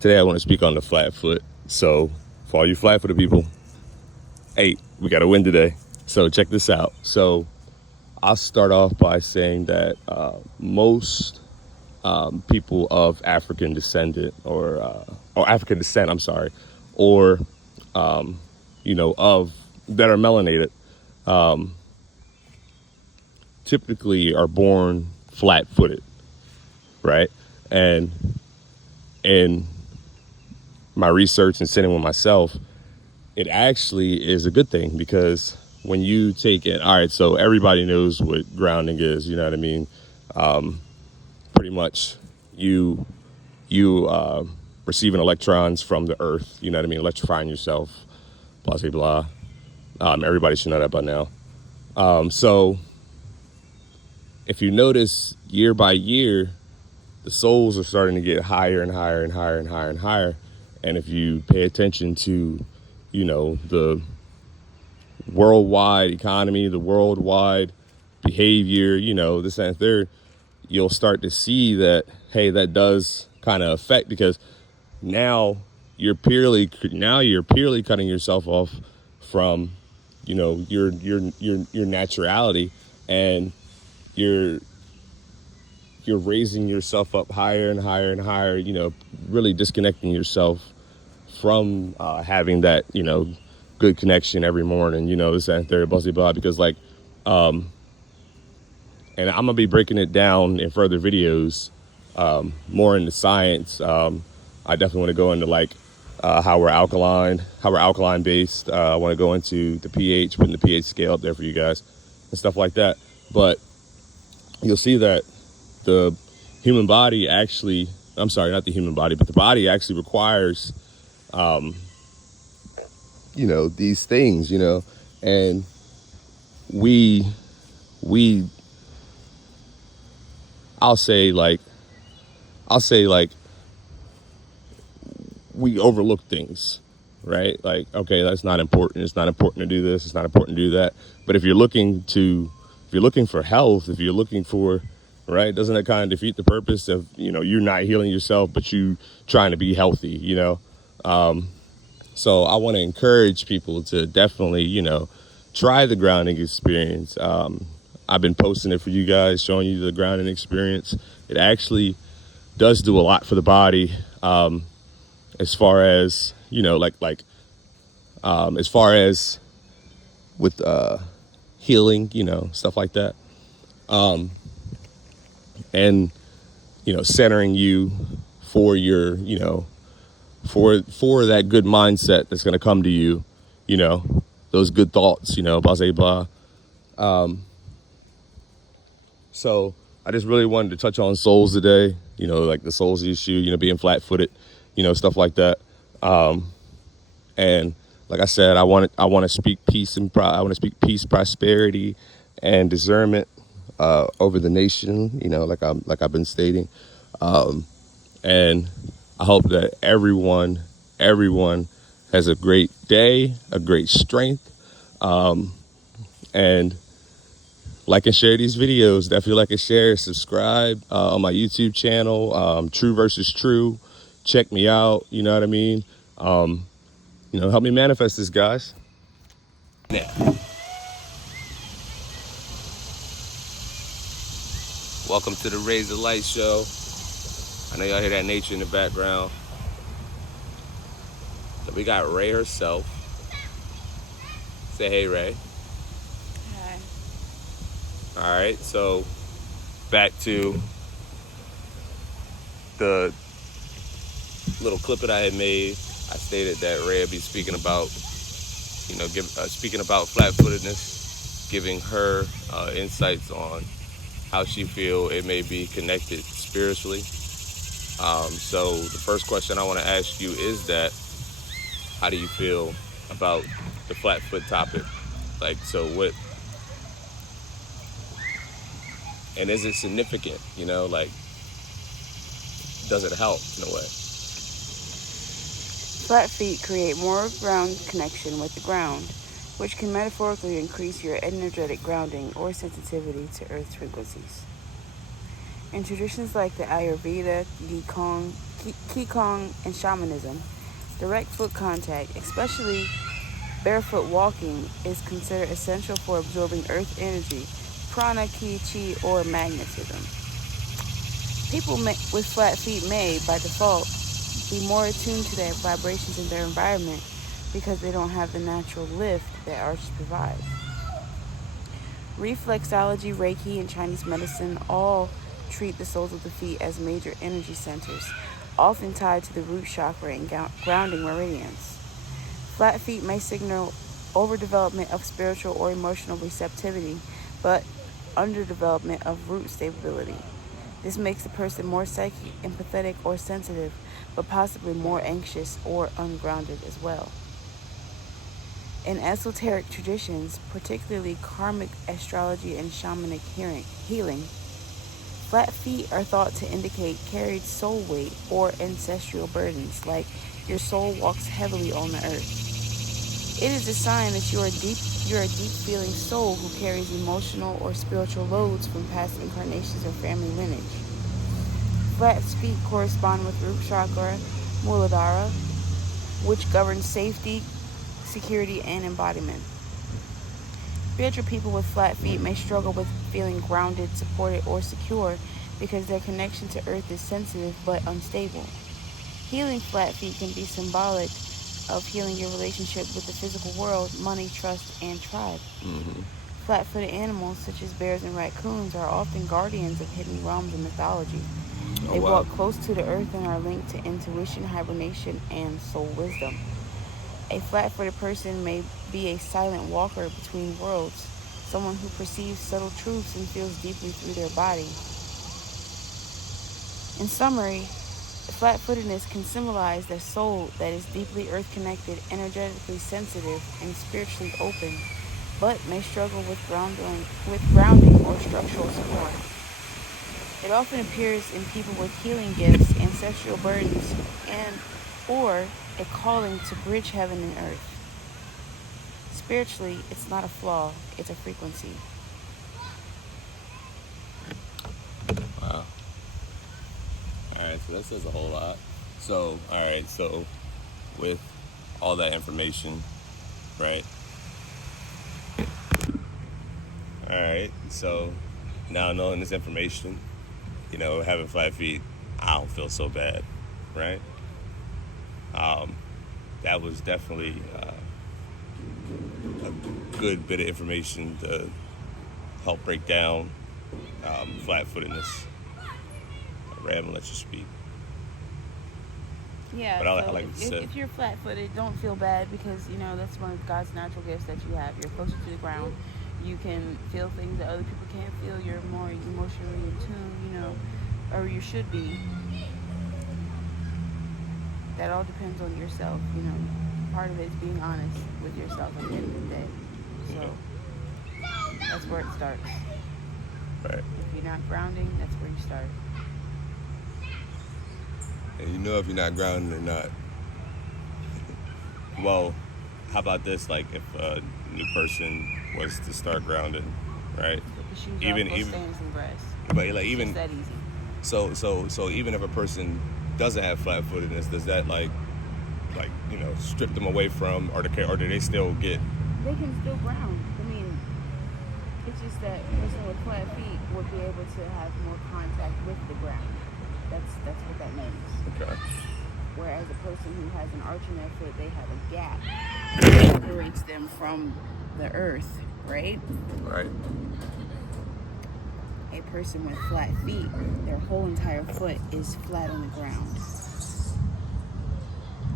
Today I want to speak on the flat foot. So for all you flat footed people, hey, we got to win today. So check this out. So I'll start off by saying that most people of African descendant or African descent, I'm sorry, or of that are melanated, typically are born flat-footed, right? And in my research and sitting with myself, it actually is a good thing because when you take it, all right, so everybody knows what grounding is, you know what I mean? Pretty much you receiving electrons from the earth, you know what I mean? Electrifying yourself, blah, blah, blah. Everybody should know that by now. So if you notice year by year, the souls are starting to get higher and higher and higher and higher and higher. And if you pay attention to, the worldwide economy, the worldwide behavior, this, that, and third, you'll start to see that, hey, that does kind of affect because now you're purely cutting yourself off from, your naturality, and you're raising yourself up higher and higher and higher, really disconnecting yourself from having that, good connection every morning, this, that, and third, blah, blah, blah, because and I'm going to be breaking it down in further videos, more into science. I definitely want to go into how we're alkaline based. I want to go into the pH, putting the pH scale up there for you guys and stuff like that. But you'll see that the human body actually, I'm sorry, not the human body, but the body actually requires, these things, and we, I'll say we overlook things, right? Like, okay, that's not important. It's not important to do this. It's not important to do that. But if you're looking for health, if you're looking for, right, doesn't that kind of defeat the purpose of, you're not healing yourself, but you trying to be healthy, So I want to encourage people to definitely, try the grounding experience. I've been posting it for you guys, showing you the grounding experience. It actually does do a lot for the body, as far as, as far as with healing, stuff like that. And, centering you for your, for that good mindset that's going to come to you, those good thoughts, blah, blah, blah. So I just really wanted to touch on souls today, like the souls issue, being flat footed, stuff like that. And like I said, I want to speak peace I want to speak peace, prosperity, and discernment over the nation. Like I've been stating, and I hope that everyone has a great day, a great strength, and like and share these videos. Definitely like and share, subscribe on my YouTube channel, True versus True. Check me out. You know what I mean? Help me manifest this, guys. Now, welcome to the Raise the Light show. I know y'all hear that nature in the background. So we got Ray herself. Say hey, Ray. Hi. All right, so back to the little clip that I had made. I stated that Ray would be speaking about, speaking about flat-footedness, giving her insights on how she feel it may be connected spiritually. So the first question I want to ask you is that, how do you feel about the flat foot topic? Like, so what, and is it significant, does it help in a way? Flat feet create more ground connection with the ground, which can metaphorically increase your energetic grounding or sensitivity to Earth's frequencies. In traditions like the Ayurveda, Qigong, Qigong, and shamanism. Direct foot contact, especially barefoot walking, is considered essential for absorbing earth energy, prana, ki, chi, or magnetism. People with flat feet may, by default, be more attuned to their vibrations in their environment because they don't have the natural lift that arches provide. Reflexology, Reiki, and Chinese medicine all treat the soles of the feet as major energy centers, often tied to the root chakra and grounding meridians. Flat feet may signal overdevelopment of spiritual or emotional receptivity, but underdevelopment of root stability. This makes the person more psychic, empathetic, or sensitive, but possibly more anxious or ungrounded as well. In esoteric traditions, particularly karmic astrology and shamanic healing, flat feet are thought to indicate carried soul weight or ancestral burdens, like your soul walks heavily on the earth. It is a sign that you're a deep-feeling soul who carries emotional or spiritual loads from past incarnations or family lineage. Flat feet correspond with root chakra, Muladhara, which governs safety, security, and embodiment. Spiritual people with flat feet may struggle with feeling grounded, supported, or secure because their connection to earth is sensitive but unstable. Healing flat feet can be symbolic of healing your relationship with the physical world, money, trust, and tribe. Flat-footed animals such as bears and raccoons are often guardians of hidden realms in mythology. They walk close to the earth and are linked to intuition, hibernation, and soul wisdom. A flat-footed person may be a silent walker between worlds, someone who perceives subtle truths and feels deeply through their body. In summary, flat-footedness can symbolize the soul that is deeply earth-connected, energetically sensitive, and spiritually open, but may struggle with grounding or structural support. It often appears in people with healing gifts, ancestral burdens, or a calling to bridge heaven and earth. Spiritually, it's not a flaw, it's a frequency. Wow. Alright, so that says a whole lot. So, alright, so with all that information, right? Alright, so now knowing this information, having flat feet, I don't feel so bad, right? That was definitely a good bit of information to help break down flat-footedness. Ray, I'm gonna let you speak. Yeah, But I like what you said. if you're flat-footed, don't feel bad because, that's one of God's natural gifts that you have. You're closer to the ground. You can feel things that other people can't feel. You're more emotionally in tune, or you should be. That all depends on yourself, Part of it is being honest with yourself at the end of the day. So that's where it starts. Right. If you're not grounding, that's where you start. And if you're not grounded or not. Well, how about this? Like if a new person was to start grounding, right? Put the shoes off, go stand in some grass. But like It's just that easy. So even if a person doesn't have flat-footedness, does that like strip them away from, or do they still get? They can still ground. I mean, it's just that a person with flat feet would be able to have more contact with the ground. That's what that means. Okay. Whereas a person who has an arch in their foot, they have a gap that separates them from the earth, right? Right. A person with flat feet, their whole entire foot is flat on the ground.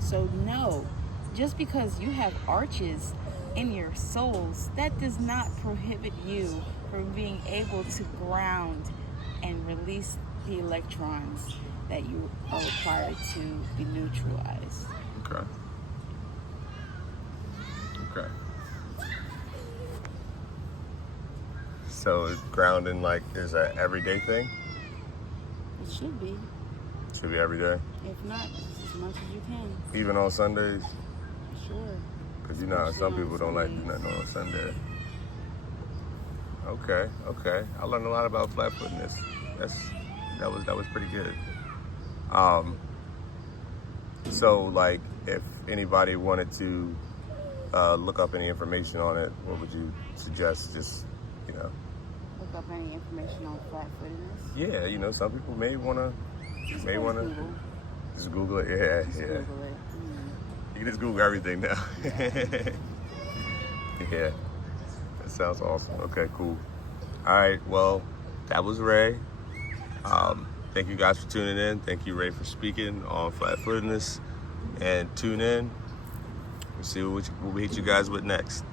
So no, just because you have arches in your soles, that does not prohibit you from being able to ground and release the electrons that you are required to be neutralized. Okay. So grounding is an everyday thing? It should be. Should be every day? If not, as much as you can. Even on Sundays? Sure. Because some people don't like to do nothing on Sunday. Okay. I learned a lot about flat-footedness. That was pretty good. So, like, if anybody wanted to look up any information on it, what would you suggest? Just, you know, Look up any information on flat-footedness. yeah, you know, some people may want to, Just may go to want to Google. just Google it. Yeah, Just yeah. Google it. Mm. You can just Google everything now. Yeah, that sounds awesome. Okay, cool. All right, well, that was Ray. Thank you guys for tuning in. Thank you, Ray, for speaking on flat-footedness. And tune in. We'll see what we hit you guys with next.